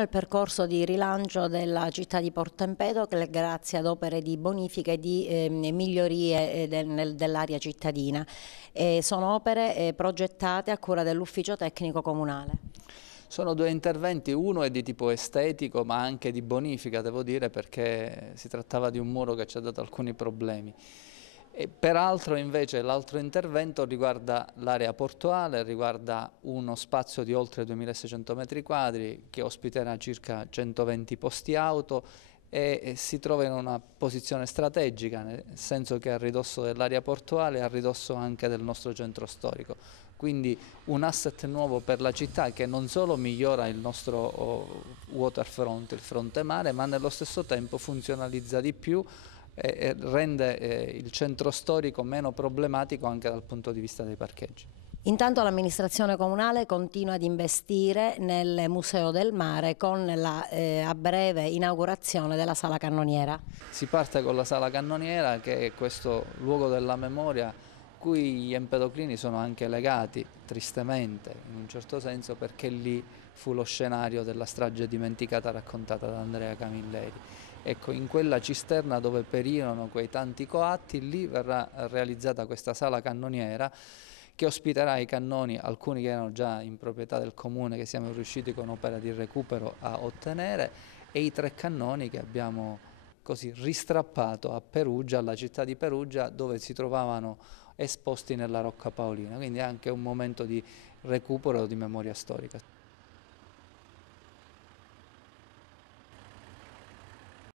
Il percorso di rilancio della città di Porto Empedocle grazie ad opere di bonifica e di migliorie dell'area cittadina. Sono opere progettate a cura dell'ufficio tecnico comunale. Sono due interventi, uno è di tipo estetico ma anche di bonifica, devo dire, perché si trattava di un muro che ci ha dato alcuni problemi. E peraltro invece l'altro intervento riguarda l'area portuale, riguarda uno spazio di oltre 2600 metri quadri che ospiterà circa 120 posti auto e si trova in una posizione strategica, nel senso che è a ridosso dell'area portuale e a ridosso anche del nostro centro storico. Quindi un asset nuovo per la città che non solo migliora il nostro waterfront, il fronte mare, ma nello stesso tempo funzionalizza di più e rende il centro storico meno problematico anche dal punto di vista dei parcheggi. Intanto l'amministrazione comunale continua ad investire nel Museo del Mare con la a breve inaugurazione della Sala Cannoniera. Si parte con la Sala Cannoniera, che è questo luogo della memoria cui gli empedoclini sono anche legati, tristemente, in un certo senso, perché lì fu lo scenario della strage dimenticata raccontata da Andrea Camilleri. Ecco, in quella cisterna dove perirono quei tanti coatti, lì verrà realizzata questa Sala Cannoniera che ospiterà i cannoni, alcuni che erano già in proprietà del comune, che siamo riusciti con opera di recupero a ottenere, e i 3 cannoni che abbiamo così ristrappato a Perugia, alla città di Perugia, dove si trovavano esposti nella Rocca Paolina, quindi è anche un momento di recupero di memoria storica.